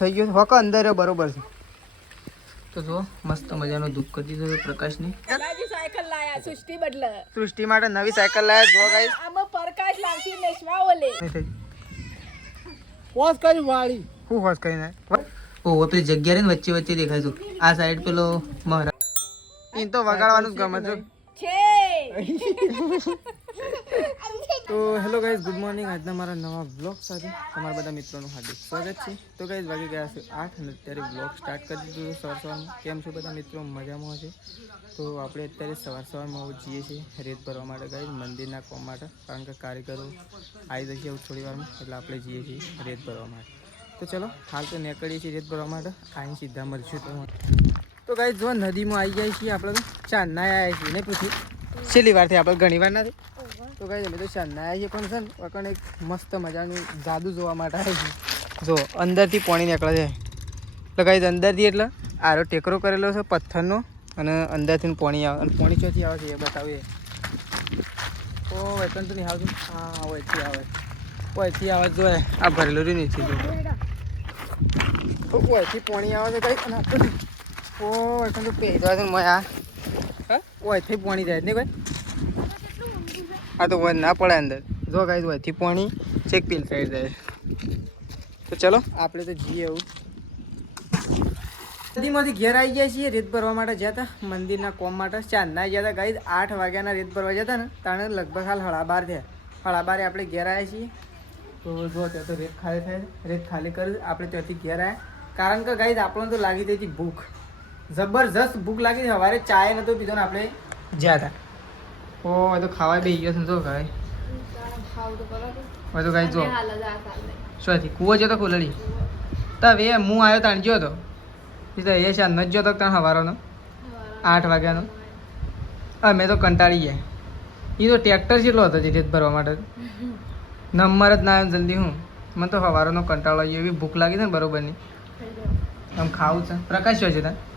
થઈ ગયો હોક અંદર બરોબર છે તો જો મસ્ત મજાનો ધૂપ કરી દીધો પ્રકાશની સાયકલ લાયા સૃષ્ટિ બદલે સૃષ્ટિ માટે નવી સાયકલ લાયા જો ગાઈસ આમાં પ્રકાશ લાવતી નેશવા ઓલે હોસ કરી વાળી હું હોસ કરીને ઓહો પેલી જગ્યા રે વચ્ચે વચ્ચે દેખાય છે આ સાઈડ પેલો મહારાજ ઈ તો વગાડવાનું જ ગમે છે તો હેલો ગાઈઝ ગુડ મોર્નિંગ આજના મારા નવા બ્લોગ સાથે તમારા બધા મિત્રોનું હાર્દિક સ્વાગત છે તો ગાઈઝ વાગી ગયા છે 8 અને અત્યારે બ્લોગ સ્ટાર્ટ કરી દીધું સવારમાં કેમ છો બધા મિત્રો મજામાં હશે તો આપણે અત્યારે સવારમાં જઈએ છીએ રેત ભરવા માટે ગાઈઝ મંદિરના કામ માટે કારણ કે કારીગરો આવી જશે થોડી વારમાં એટલે આપણે જઈએ છીએ રેત ભરવા માટે તો ચલો હાલ તો નીકળીએ છીએ રેત ભરવા માટે અહીં સીધા મળશું તો ગાઈઝ જો નદીમાં આવી જાય છીએ આપણે તો ચાંદના આવ્યા છીએ નહીં પૂછી છેલ્લી વારથી આપણે ઘણી વાર નથી તો ગાઈઝ અમે તો ચાંદના આવ્યા છીએ પણ છે ને એક મસ્ત મજાનું જાદુ જોવા માટે આવ્યા છીએ જો અંદરથી પાણી નીકળે છે એટલે ગાઈઝ અંદરથી એટલે આરો ટેકરો કરેલો છે પથ્થરનો અને અંદરથી પાણી આવે અને પાણી ચોથી આવે છે એ બતાવીએ ઓ વેતન તો નહીં આવતું હા ઓયથી આવે ઓયથી આવે જો આ ભરેલું રહ્યું નીચે જો ઓયથી પાણી આવે છે ગાઈઝ અને આપણે ઓ વેતન તો પહેરવા છે મેં આ હા ઓયથી પાણી જાય ને ભાઈ આ તો વન ના પડે અંદર જો ગાઈઝ ઓયથી પાણી ચેક પીલ સાઈડ જાય તો ચલો આપણે તો જઈએ એવું નદીમાંથી ઘેર આવી ગયા છીએ રેત ભરવા માટે ગયા હતા મંદિરના કોમ માટે ચાંદના ગયા હતા ગાઈઝ 8 વાગ્યાના રેત ભરવા જતા ને તાણે લગભગ હાલ 12:30 થયા 12:30 આપણે ઘેર આવ્યા છીએ તો જો ત્યાં તો રેત ખાલી થાય રેત ખાલી કરી આપણે ત્યાંથી ઘેર આવ્યા કારણ કે ગાઈઝ આપણને તો લાગી હતી ભૂખ જબરજસ્ત ભૂખ લાગી હતી સવારે ચાય નતો પીધો ને આપણે ગયા હતા ઓ તો ખાવા બેસી ગયો છે જો ભાઈ હવે તો ગાઈઝ જો શોથી કૂવો જતો ખોલડી તો હવે હું આવ્યો તાણ ગયો હતો એ છે ન જ તો ત્યાં સવારનો 8 વાગ્યાનો અમે તો કંટાળી ગયા એ તો ટ્રેક્ટર જેટલો હતો જે રેત ભરવા માટે નંબર જ ના આવ્યો જલ્દી હું મને તો સવારનો કંટાળો આવ્યો એવી ભૂખ લાગી છે ને બરોબરની આમ ખાવું છે પ્રકાશ શું છે ત્યાં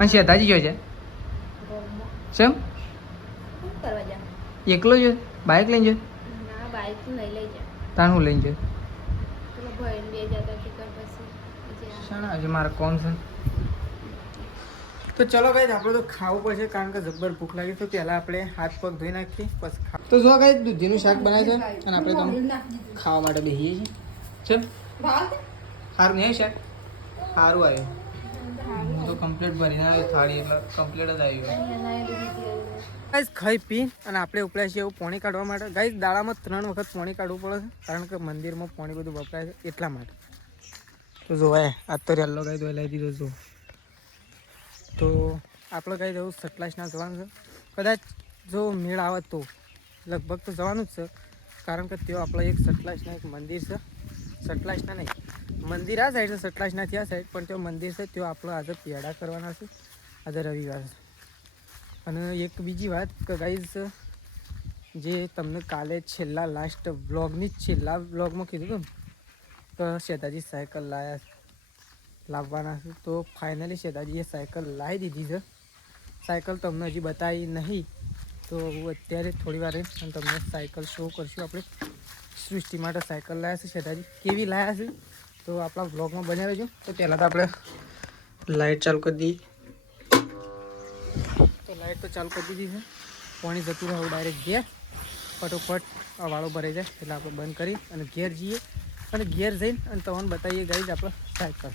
અને શેતાજી શું છે શેમ એકલો જ બાઇક લઈને જ તાણ હું લઈને જ મારે કોણ છે તો ચલો ગાઈઝ આપણે તો ખાવું પડશે કારણ કે જબ્બર ભૂખ લાગી તો પહેલાં આપણે હાથ પગ ધોઈ નાખીએ પછી તો જો ગાઈઝ દૂધીનું શાક બનાવે છે અને આપણે તો ખાવા માટે બેસીએ છીએ સારું નહીં શાક સારું આવ્યું તો કમ્પ્લીટ ભરીને આવ્યું થાળી એટલે કમ્પ્લીટ જ આવ્યું ગાઈઝ ખાઈ પી અને આપણે ઉપડ્યા છીએ એવું પાણી કાઢવા માટે ગાઈઝ દાડામાં 3 વખત પાણી કાઢવું પડે છે કારણ કે મંદિરમાં પાણી બધું વપરાય છે એટલા માટે તો જોવાય આજ તો રેલ્લો ગાઈ ધોઈ દીધો જો તો આપણે ગાઈ જવું સટલાસના જવાનું છે કદાચ જો મેળ આવે તો લગભગ તો જવાનું જ છે કારણ કે તેઓ આપણે એક સટલાસના એક મંદિર છે સટલાસના નહીં મંદિર આ સાઈડ છે સટલાસના ત્યાં સાઈડ પણ તેઓ મંદિર છે તેઓ આપણે આજે પેડા કરવાના છે આજે રવિવાર છે અને એક બીજી વાત કે ગાઈઝ જે તમને કાલે છેલ્લા લાસ્ટ વ્લોગની છેલ્લા વ્લોગમાં કીધું હતું ને તો શેતાજી સાયકલ લાવવાના છે તો ફાઇનલી શેતાજીએ સાયકલ લાવી દીધી છે સાયકલ તમને હજી બતાવી નહીં તો હું અત્યારે થોડી વાર અને તમને સાયકલ શો કરશું આપણે સૃષ્ટિ માટે સાયકલ લાવ્યા છે શેતાજી કેવી લાવ્યા છે તો આપણા વ્લોગમાં બન્યા રહેજો તો પહેલાં તો આપણે લાઇટ ચાલુ કરી દઈએ તો લાઇટ તો ચાલુ કરી દીધી છે પાણી જતું રહે ડાયરેક્ટ ઘેર ફટોફટ વાળો ભરાઈ જાય એટલે આપણે બંધ કરી અને ઘેર જઈએ અને ઘેર જઈને અને તમને બતાવીએ ગાઈઝ આપણે સાયકલ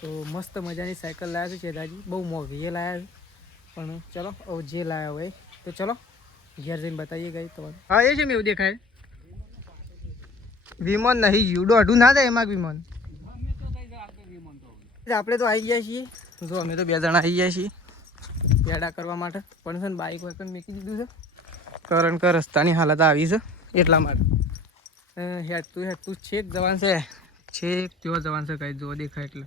તો મસ્ત મજાની સાયકલ લાવ્યા છે શેતાજી બહુ મોંઘી લાવ્યા છે પણ ચલો હવે જે લાવ્યા હોય તો ચલો ઘેર જઈને બતાવીએ ગાઈઝ તમારે હા એ છે મેં એવું દેખાય વિમાન નહીં જીવડો અઢું ના થાય એમાં વિમાન આપણે તો આવી ગયા છીએ જો અમે તો 2 જણા આવી ગયા છીએ પેડા કરવા માટે પણ છે ને બાઇક વગર મૂકી દીધું છે કારણ કે રસ્તાની હાલત આવી છે એટલા માટે હેઠતું છેક જવાન છે છેક તેવો જવાન છે કાંઈ જો દેખાય એટલે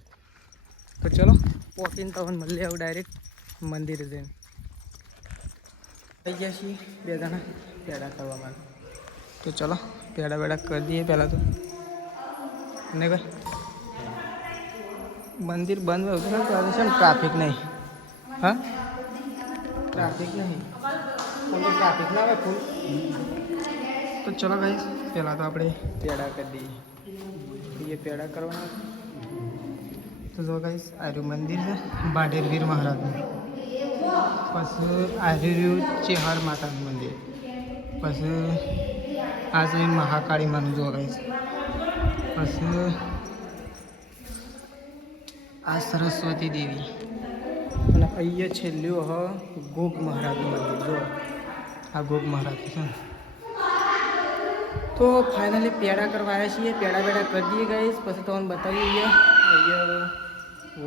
તો ચલો વોકિંગ તમને મળીએ આવું ડાયરેક્ટ મંદિરે જઈને થઈ ગયા છીએ 2 જણા પેડા કરવા માટે તો ચલો પેડા બેડા કરી દઈએ પહેલાં તો ને ભાઈ મંદિર બંધ હોય છે ને ટ્રાફિક નહીં હા ટ્રાફિક નહીં ટ્રાફિક ના હોય ફૂલ તો ચલો ગાઈસ પહેલાં તો આપણે પેડા કરી દઈએ એ પેડા કરવાના તો જો ગાઈસ આ રહ્યું મંદિર છે બાઢેર વીર મહારાજનું. પછી આ રહ્યું ચેહાર માતાનું મંદિર. પછી આ છે મહાકાળી માનું જો ગાઈસ. પછી આ સરસ્વતી દેવી અને અહીંયા છેલ્લું હ ગોગ મહારાજનું મંદિર જો આ ગોગ મહારાજ છે. તો ફાઇનલી પેડા કરવા આવ્યા છીએ. પેડા કરી દઈએ ગાઈસ. પછી તમને બતાવીએ અહીંયા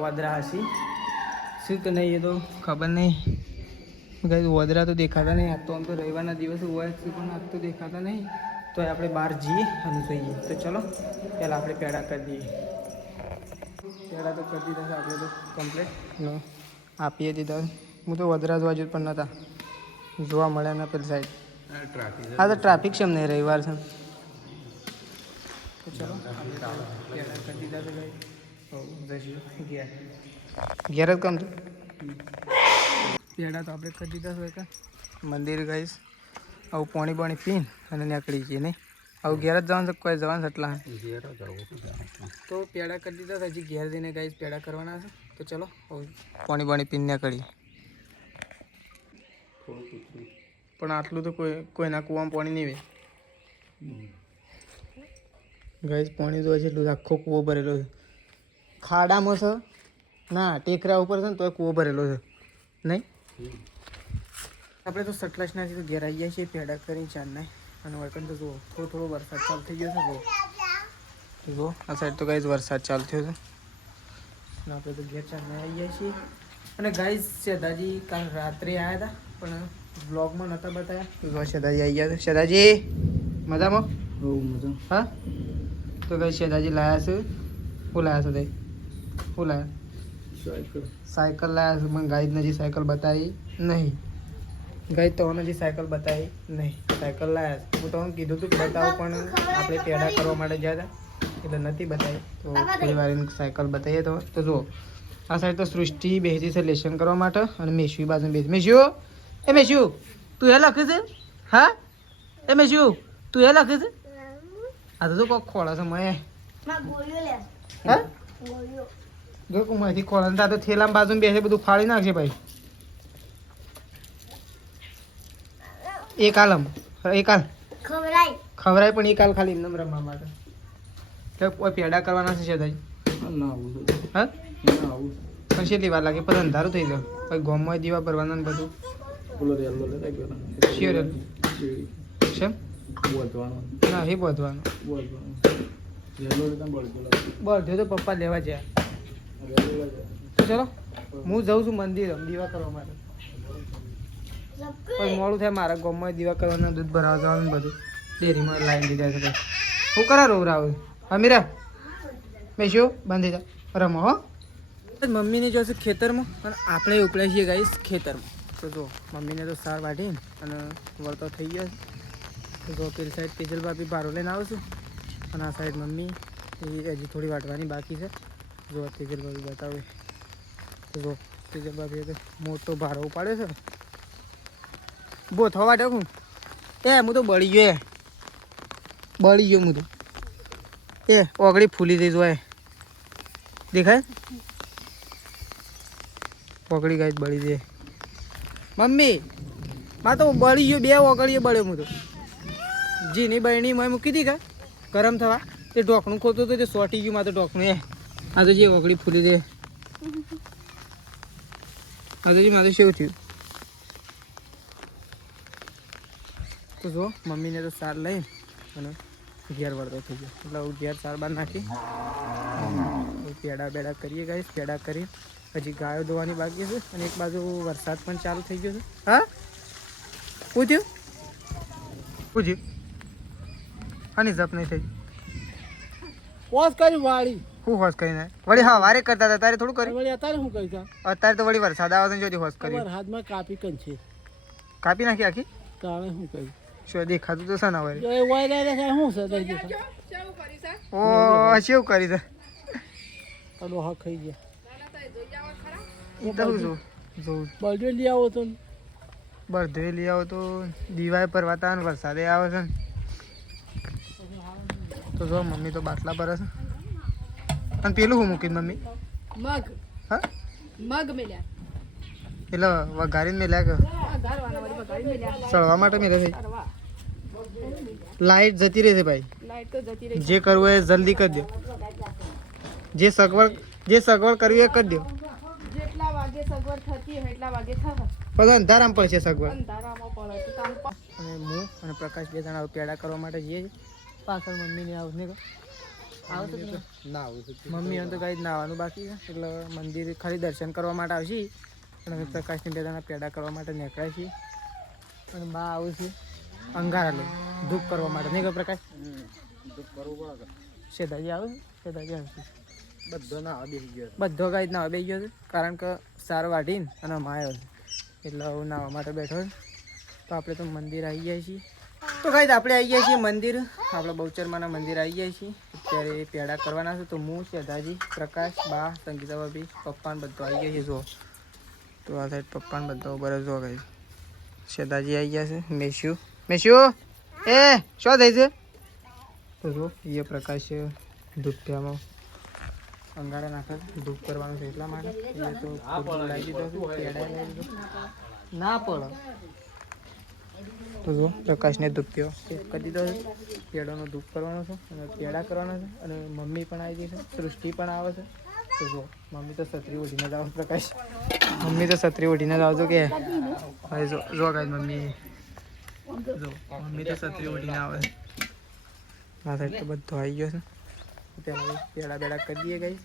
વોદરા હશે શું કે નહીં એ તો ખબર નહીં ગાઈસ. વોદરા તો દેખાતા નહીં. આજ તો આમ તો રવિવારના દિવસે હોય છે પણ આજ તો દેખાતા નહીં. તો આપણે બહાર જઈએ અને જોઈએ. તો ચલો પહેલાં આપણે પેડા કરી દઈએ. પેડા તો કરી દીધા છે આપણે તો કમ્પ્લીટ આપીએ દીધા. હું તો વોદરા જોવા જોયું પણ નહોતા જોવા મળ્યા ના પેલી સાઈડ. હા તો ટ્રાફિક છે એમને રવિવાર છે. તો ચલો પેડા કરી દીધા તો જઈશું ઘેર જ કામ તો પેડા તો આપણે કરી દીધા હોય કે મંદિર ગઈશ. આવું પાણી પીને અને નીકળી જઈએ નહીં. આવું ઘેર જ જવાનું છે કોઈ જવાનું છે એટલા તો પેડા કરી દીધા હજી ઘેર જઈને ગાઈશ પેડા કરવાના છે. તો ચલો પાણી પીને નીકળીએ. પણ આટલું તો કોઈના કૂવામાં પાણી નહીં હોય ગાઈસ. પાણી તો છે એટલું આખો કૂવો ભરેલો છે. ખાડામાં છે ના ટેકરા ઉપર છે ને તો કૂવો ભરેલો છે નહીં. આપણે તો સટલાસનાથી તો ઘેર આવી ગયા છીએ પેડા કરી ચારના. અને વળકન તો જુઓ થોડો વરસાદ ચાલુ થઈ ગયો છે. જુઓ આ સાઈડ તો ગાઈસ વરસાદ ચાલુ થયો છે. અને આપણે તો ઘેર ચારના આવી ગયા છીએ. અને ગાઈસ શેદાજી કાલ રાત્રે આવ્યા હતા પણ બ્લોગમાં નહોતા બતાવ્યા. શેદાજી આવી ગયા હતા. શેદાજી મજામાં? મજા. હા તો ગાઈસ શેદાજી લાયા છે. શું લાયા છે? શું લાયા? સાયકલ લાયા છે. મને ગાઈડ નજી સાયકલ બતાવી નહીં. ગાઈડ તો નજી સાયકલ બતાવી નહીં. સાયકલ લાયા છે. હું તમને કીધું હતું બતાવો પણ આપણે પેડા કરવા માટે ગયા હતા એટલે નથી બતાવી. તો થોડી વાર સાયકલ બતાવીએ તો જુઓ આ સાઈડ તો સૃષ્ટિ બેસી છે લેસન કરવા માટે અને મેશ્વી બાજુ બેસી. મેશ્યુ તું એ લખે છે? હા એ મેશ્યુ તું એ લખે છે? આ તો કોક ખોળા છે મેં. હા જો કુમારથી ખોળા તા તો થેલામાં બાજુ બેસે બધું ફાળી નાખશે ભાઈ. એક આલમ એક હાલ ખવરાય પણ એક હાલ ખાલી એમને રમવા માટે. પેડા કરવાના છે દાઈ. હા પણ કેટલી વાર લાગે પણ અંધારું થઈ જાય પછી ગોમમાં દીવા ભરવાના ને બધું. ના એ બધવાનું બળધ્યો તો પપ્પા લેવા જાય. તો ચલો હું જાઉં છું મંદિર દીવા કરવા માટે. પછી મોડું થાય મારા ગામમાં દીવા કરવાના દૂધ ભરાવા જવાનું બધું ડેરીમાં લાઈન દીધા છે. હું કરા રોવરાવ અમીરા મેં શું બંધ થઈ જા રમો હો. મમ્મીને જોશે ખેતરમાં અને આપણે ઉપડ્યા છીએ ગાઈશ ખેતરમાં. તો જો મમ્મીને તો સાર વાઢીને અને વળતો થઈ ગયો છે. તો જો પેલી સાઈડ તેજલ ભાભી ભારો લઈને આવું છું અને આ સાઈડ મમ્મી એ હજી થોડી વાટવાની બાકી છે. જો તેજલ ભાભી બતાવે તો જો તેજલ ભાભીએ તો મોટો ભારો ઉપાડ્યો છે. બો થવા દે હું હું તો બળી ગયો હું તો ઓગળી ફૂલી જઈ જોય દેખાય ઓગળી ગાય બળી દે. મમ્મી માં તો બળી ગયો 2 ઓગળીએ બળ્યો હું તો. જીની બહેણી મેં મૂકી હતી કા ગરમ થવા તે ઢોકણું ખોતું હતું તે સોટી ગયું માં તો ઢોકણું આ તો જે ઓગળી ફૂલી દે. આ તો જે મારું શું થયું. તો જો મમ્મીને તો સાર લઈ અને ઘેર વળતો થઈ ગયો એટલે હું ઘેર સાર બાર નાખી પેડા કરીએ ગાઈશ. પેડા કરી હજી ગાયો ધોવાની બાકી છે અને એક બાજુ વરસાદ પણ ચાલુ થઈ ગયો છે. હા પૂછ્યું આની જપ નહીં થઈ હોશ કરી વાળી હું હોશ કરીને વળી હા વારે કરતા હતા તારે થોડું કર્યું. વળી અત્યારે શું કરી અત્યારે તો વળી વરસાદ આવે છે જો હોશ કરી હાથમાં કાપી કન છે કાપી નાખી આખી તાણે શું કરી શું દેખાતું તો છે ને હવે એ વાયરા છે શું છે દઈ દે ઓ શું કરી છે અડો હા ખાઈ ગયા એ તો શું જોઉં બળદે લઈ આવો તો બળદે લઈ આવો તો દિવાય પર વાતાવરણ વરસાદે આવે છે ને તો તો જો મમ્મી તો બાટલા પર હશે અને પેલું હું મૂકીને મમ્મી મગ હા મગ મેલ્યા એટલે વઘારીને મેલ્યા કે ઘરવાના વળી વઘારી મેલ્યા ચડવા માટે મેલે છે કરવા લાઈટ જતી રહેશે ભાઈ લાઈટ તો જતી રહી જે કરવું હોય એ જલ્દી કરી દો જે સગવડ કરવી એ કરી દો જેટલા વાગે સગવડ થતી હોય એટલા વાગે થશે પછી અંધારામ પડશે સગવડ અંધારામાં પડે તો કામ અને હું અને પ્રકાશ બે જણા પેડા કરવા માટે જઈએ છીએ પાછળ મમ્મીને આવું ને આવશે ના મમ્મી એમ તો કાંઈ નાવાનું બાકી છે એટલે મંદિર ખાલી દર્શન કરવા માટે આવશે અને અમે પ્રકાશને બે જણા પેડા કરવા માટે નીકળ્યા છીએ અને બા આવું છે અંગારા લઈ ધૂપ કરવા માટે નહીં કે પ્રકાશ ધૂપ કરવું પડે શેદાજી આવે શેદાજી આવશે બધો કાંઈ નાવા બેસી ગયો છે કારણ કે સાર વાઢીને અને માયો છે એટલે હું નાવા માટે બેઠો છું તો આપણે તો મંદિર આવી જાય છીએ તો કાંઈ આપણે આવી જાય છીએ મંદિર આપણે બહુચરમાના મંદિર આવી જાય છીએ અત્યારે પેડા કરવાના છે તો હું શેદાજી પ્રકાશ બા સંગીતા ભાભી પપ્પાને બધો આવી ગયા છે જો તો આ સાઈડ પપ્પાને બધો બરસ જો ગઈ શેદાજી આવી ગયા છે મેશ્યુ એ શું થઈ છે તો જો એ પ્રકાશ ધૂપિયામાં અંગારા નાખે ધૂપ કરવાનું છે એટલા માટે એ તો લાવી દીધો પેડા લાવી દીધો ના પડે તો જો પ્રકાશને ધૂપ્યો કરી દીધો છે પેડાનો ધૂપ કરવાનો છે અને પેડા કરવાના છે અને મમ્મી પણ આવી ગઈ છે સૃષ્ટિ પણ આવે છે તો જો મમ્મી તો છત્રી ઉઠીને જ આવે પ્રકાશ મમ્મી તો છત્રી ઉઠીને જ આવજો કે ભાઈ જો કાંઈ મમ્મી જો મમ્મી તો છત્રી ઉઠીને આવે આ સાઈડ તો બધો આવી ગયો છે પેડા બેડા કરી દઈએ ગઈ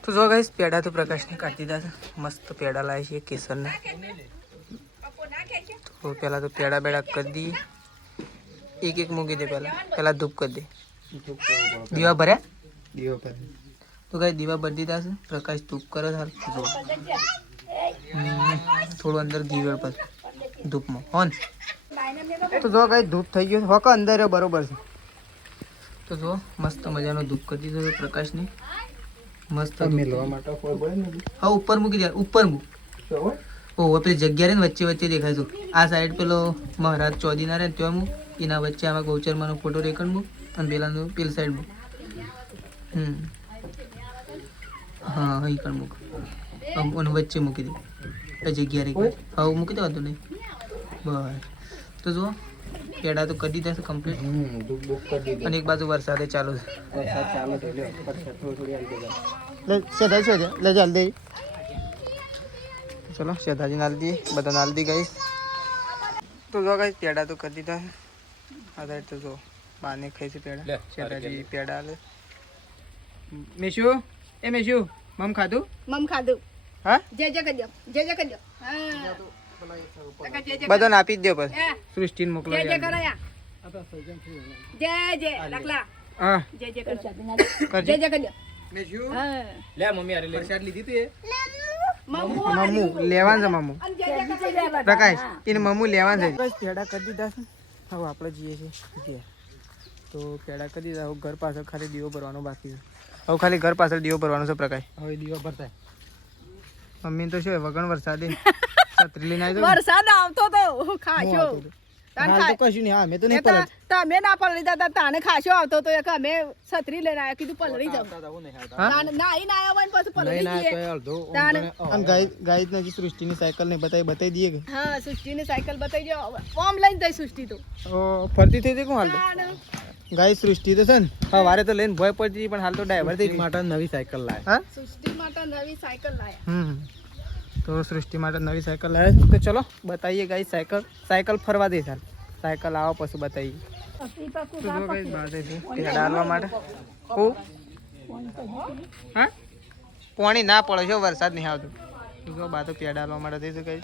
તો જો ગઈશ પેડા તો પ્રકાશને કાઢી દીધા છે મસ્ત પેડા લાવે છે કેસરના તો પહેલાં તો પેડા બેડા કરી દઈએ એક એક મૂકી દે પહેલાં ધૂપ કરી દે દીવા ભર્યા તો કઈ દીવા ભરી દીધા છે પ્રકાશ ધૂપ કરે હાલ જો થોડું અંદર ઘી વેળ પર ધૂપમાં હોન તો જો કઈ ધૂપ થઈ ગયો હોક અંદર બરોબર છે તો જો મસ્ત મજાનો ધૂપ કરી દીધો છે પ્રકાશને મસ્ત મેળવા માટે હા ઉપર મૂકી દે ઉપર મૂક ઓહો પેલી જગ્યા રે ને વચ્ચે વચ્ચે દેખાય છે આ સાઈડ પેલો મહારાજ ચોદીના રે ત્યાં મૂક એના વચ્ચે આમાં ગૌચરમાંનો ફોટો રેકડ મૂક અને પેલાનું પેલી સાઈડ મૂક હા અહીં કણ મૂક અને વચ્ચે મૂકી દે એ જગ્યા રેકડ હા મૂકી દેવા તો નહીં બસ તો જુઓ પેડા તો કરી દીધા છે કમ્પ્લીટ અને એક બાજુ વરસાદે ચાલુ છે લે ચાલ દે ચલો શેઠાજી નાલ દઈએ બધા નાલ દી ગઈ તો જો ગઈ પેડા તો કરી દીધા આ સાઈડ તો જો બાને ખાઈ છે પેડા શેઠાજી પેડા લે મેશુ મમ ખાધું હા જે કરી દો બધાને આપી જ દો પછી સૃષ્ટિને મોકલો જે કરાયા જે લખલા હા જે કરજો કરજે જે કરી દો મેશુ હા લે મમ્મી આરે પ્રસાદ લીધી તું એ મમ્મુ લેવાનું છે મમ્મુ પ્રકાશ એને મમ્મુ લેવાનું છે બસ પેડા કરી દીધા છે હવે આપણે જઈએ છીએ તો પેડા કરી દીધા હવે ઘર પાછળ ખાલી દીવો ભરવાનો બાકી છે હવે ખાલી ઘર પાછળ દીવો ભરવાનો છે પ્રકાશ હવે દીવો ભરતા મમ્મી તો શું વગણ વરસાદે છત્રી લઈને આવી વરસાદ આવતો તો ખાશો કશું નહીં હા મેં તો નહીં પલટ તમે ના પલળી દાદા તાને ખાશો આવતો તો એક અમે છત્રી લઈને આવ્યા કીધું પલળી જાવ નાઈ ના આવ્યા હોય ને પછી પલળી જઈએ અને ગાઈડ ને સૃષ્ટિની સાયકલ ને બતાવી દઈએ કે હા સૃષ્ટિની સાયકલ બતાવી જો ઓમ લઈને જઈ સૃષ્ટિ તો ફરતી થઈ હતી કોણ હાલ ગાય સૃષ્ટિ તો છે ને વારે તો લઈને ભય પડતી પણ હાલ તો ડ્રાઈવર થઈ માટે નવી સાયકલ લાવે હા સૃષ્ટિ માટે નવી સાયકલ લાયા તો સૃષ્ટિ માટે નવી સાયકલ લાવે તો ચલો બતાવીએ ગાઈ સાયકલ ફરવા દે ચાલ સાયકલ આવો પછી બતાવીએ ડાલવા માટે હા પાણી ના પડે છે વરસાદ નહીં આવતો જો બા તો પેડા ડાલવા માટે દઈશું કઈ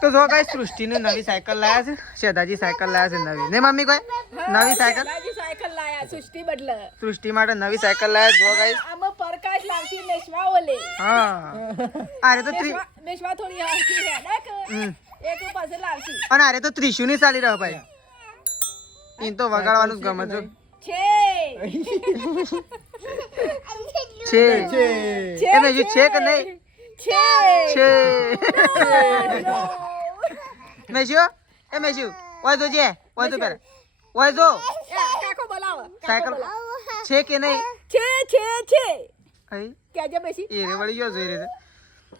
તો જો કઈ સૃષ્ટિની નવી સાયકલ લાયા છે શેઠાજી સાયકલ લાયા છે નવી ને મમ્મી કોઈ નવી સાયકલ લાયા સૃષ્ટિ બદલે સૃષ્ટિ માટે નવી સાયકલ લાયા જો કઈ આમાં પ્રકાશ લાવતી મેશવા ઓલે હા અરે તો મેશવા થોડી આખી હે દેખ એક પાસે લાવતી અને અરે તો ત્રિશુની ચાલી રહ્યો ભાઈ ઈન તો વગાડવાનું જ ગમે છે એ મેજુ છે કે નહીં છે મેજુ એ મેજુ ઓય તો જે ઓય તો પેરે ઓય તો લાવો સાયકલ છે કે નહીં છે અહીં કેજે બેસી એ રે વળી ગયો જોઈ રીતે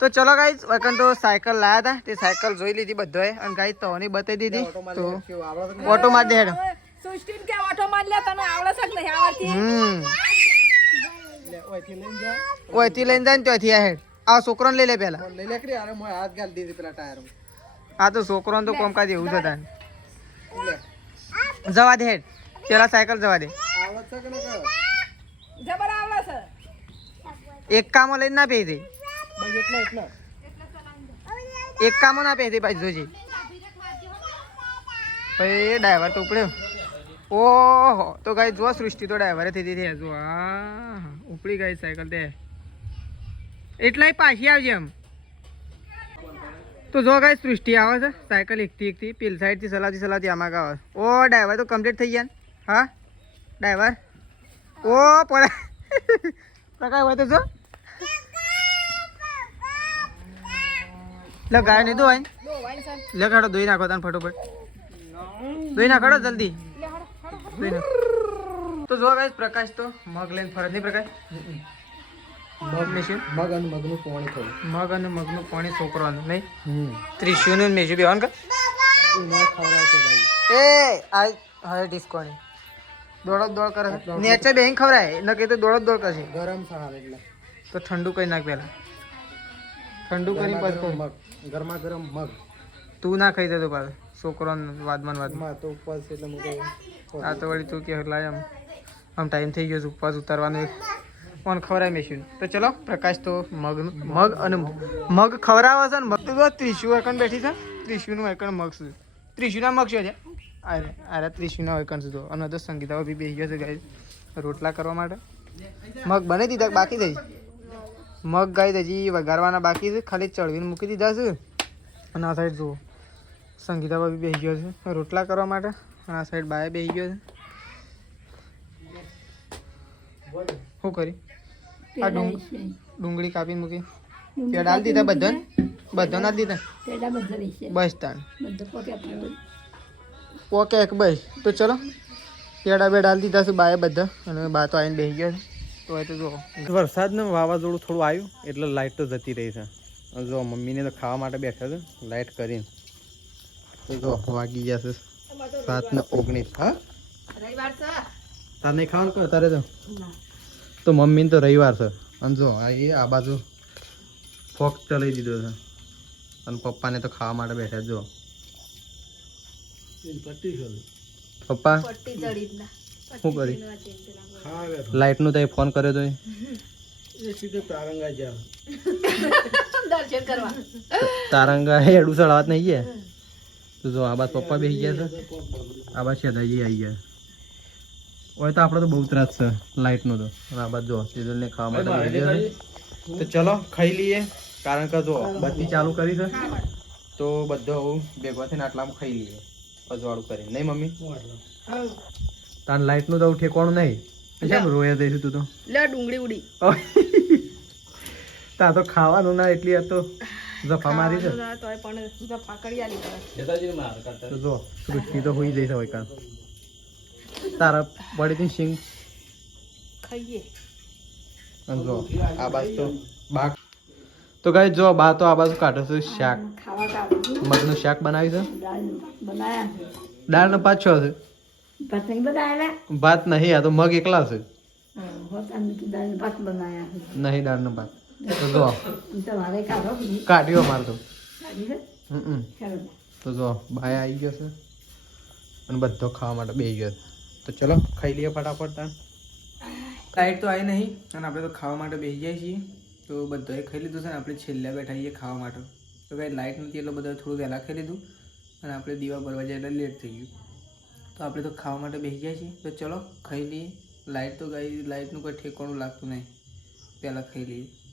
તો ચલો ગાઈસ વકન તો સાયકલ લાયા હતા તે સાયકલ જોઈ લીધી બધાએ અને ગાઈસ તોની બતાવી દીધી તો ઓટો માર દે હેડ સુષ્ટિન કે ઓટો માર લે તને આવડે છે કે નહીં આવડતી ઓયથી લઈને જાય ને ત્યાંથી આ હેડ આ છોકરાને લઈ લે પેલા લઈ લે કરી અરે મોય હાથ ગાલ દીધી પેલા ટાયર આ તો છોકરાને તો કામકાજ એવું છે તાન જવા દે હેડ પેલા સાયકલ જવા દે આવત છે કે ન કર જબર આવડે છે એક કામો લઈને ના પહેરી દે બસ એટલા એક કામો ના પહેરી દે પાછી જોજી પછી ડ્રાઈવર તો ઉપડ્યો ઓહો તો ગાઈ જો સૃષ્ટિ તો ડ્રાઈવરે થઈ દીધી જો હા ઉપડી ગઈ સાયકલ તે એટલાય પાછી આવજે એમ તો જો ગાઈ સૃષ્ટિ આવે છે સાયકલ એકથી પેલ સાઈડથી ચલાવતી આમાં આવે ઓ ડ્રાઈવર તો કમ્પ્લીટ થઈ ગયા હા ડ્રાઈવર ઓ પડે પ્રકાર હોય તો જો લે ગાય નહીં ધોવાય લે કાઢો ધોઈ નાખો તને ફટોફટ ધોઈ નાખો જલ્દી ધોઈ નાખો તો જો ગાઈસ પ્રકાશ તો મગ લઈને ફરજ નહીં પ્રકાશ મગ મેશું મગ અને મગનું પાણી થયું મગ અને મગનું પાણી છોકરાનું નહીં ત્રિશુનું મેશું બેવાનું કે ખવડાવતો ભાઈ એ આ હવે ડિસ્કોની દોડ કરે નેચે બેહીને ખવડાય ન કે તો દોડ કરશે ગરમ સહાર એટલે તો ઠંડુ કરી નાખ પહેલા ઠંડુ કરી પછી મગ ગરમા ગરમ મગ તું ના ખાઈ જતો પાછો છોકરાને વાદમાં માં તો ઉપવાસ છે એટલે મુકે આ તો વળી તું કે લાય આમ ટાઈમ થઈ ગયો છે ઉપવાસ ઉતારવાનું કોણ ખવડાય મેશું તો ચલો પ્રકાશ તો મગ અને મગ ખવડાવે છે ને મગ તો ત્રિશુ એકણ બેઠી છે ત્રિશુનું એકણ મગ છે ત્રિશુના મગ છે અરે ત્રિશુના એકણ છે તો અને તો સંગીતા બી બેસી ગયો છે ગાય રોટલા કરવા માટે મગ બની દીધા બાકી થઈ મગ ગાય હજી વઘારવાના બાકી છે ખાલી ચડવીને મૂકી દીધા છે અને આ સાઈડ જુઓ સંગીતા બી બેસી ગયો છે રોટલા કરવા માટે અને આ સાઈડ બાય બેસી ગયો છે શું કરી આ ડુંગળી કાપીને મૂકી પેડા હાલ દીધા બધા ના દીધા બસ તાણ ઓકે એક બસ તો ચલો પેડા બેડા હાલ દીધા છે બાય બધા અને બા તો આવીને બેસી ગયો છે તો એ તો જો વરસાદનું વાવાઝોડું થોડું આવ્યું એટલે લાઇટ તો જતી રહી છે જો મમ્મીને તો ખાવા માટે બેઠા છે લાઇટ કરીને તો જો વાગી ગયા છે 7:19 હા રવિવાર છે તાર નહીં ખાવાનું કર તારે તો મમ્મીને તો રવિવાર છે અને જો આ બાજુ ફોક ચલાવી દીધો છે અને પપ્પાને તો ખાવા માટે બેઠા જો પપ્પા પટ્ટી ચડી ના શું કરી લાઇટનું તો ફોન કર્યો તો એ સીધો તારંગા જા દર્શન કરવા તારંગા હેડું ચડાવત નહીં ગયા તો જો આ બાદ પપ્પા બેસી ગયા છે આ બાદ શેદાજી આવી ગયા હોય તો આપણે તો બહુ ત્રાસ છે લાઇટનો તો અને આ બાદ જો સિઝનને ખાવા માટે બેસી ગયા છે તો ચલો ખાઈ લઈએ કારણ કે જો બત્તી ચાલુ કરી છે તો બધો ભેગો થઈને આટલામાં ખાઈ લઈએ અજવાળું કરીને નહીં મમ્મી તાર લાઇટનું તો ઠેકવાનું નહીં કેમ રોયા જઈશું તું તો લે ડુંગળી ઉડી તા તો ખાવાનું ના એટલી આ તો જફા મારી છે તોય પણ જફા કરી આલી તો જો સૃષ્ટિ તો હોઈ જઈ છે હોય કાં તારા પડી સિંગ ખાઈએ અને જો આ બાજુ તો બા તો ગાય જો બા તો આ બાજુ કાઢે છે શાક મગનું શાક બનાવ્યું છે દાળનો પાછો છે ભાત નહીં આ તો મગ એકલા છે નહીં દાળનો ભાત તો જો કાઢ્યો અમારે તો તો જો ભાઈ આવી ગયો છે અને બધો ખાવા માટે બેસી ગયો છે તો ચલો ખાઈ લઈએ ફટાફટ તાન લાઈટ તો આવી નહીં અને આપણે તો ખાવા માટે બેસી જાય છીએ તો બધાએ ખાઈ લીધું છે ને આપણે છેલ્લે બેઠા છીએ ખાવા માટે તો કાંઈ લાઇટ નથી એટલે બધા થોડું વહેલા ખાઈ લીધું અને આપણે દીવા ભરવા જાય એટલે લેટ થઈ ગયું તો આપણે તો ખાવા માટે બેસી જાય છીએ તો ચલો ખાઈ લઈએ લાઇટ તો ગાઈ લાઇટનું કોઈ ઠેકાણું લાગતું નહીં પહેલાં ખાઈ લઈએ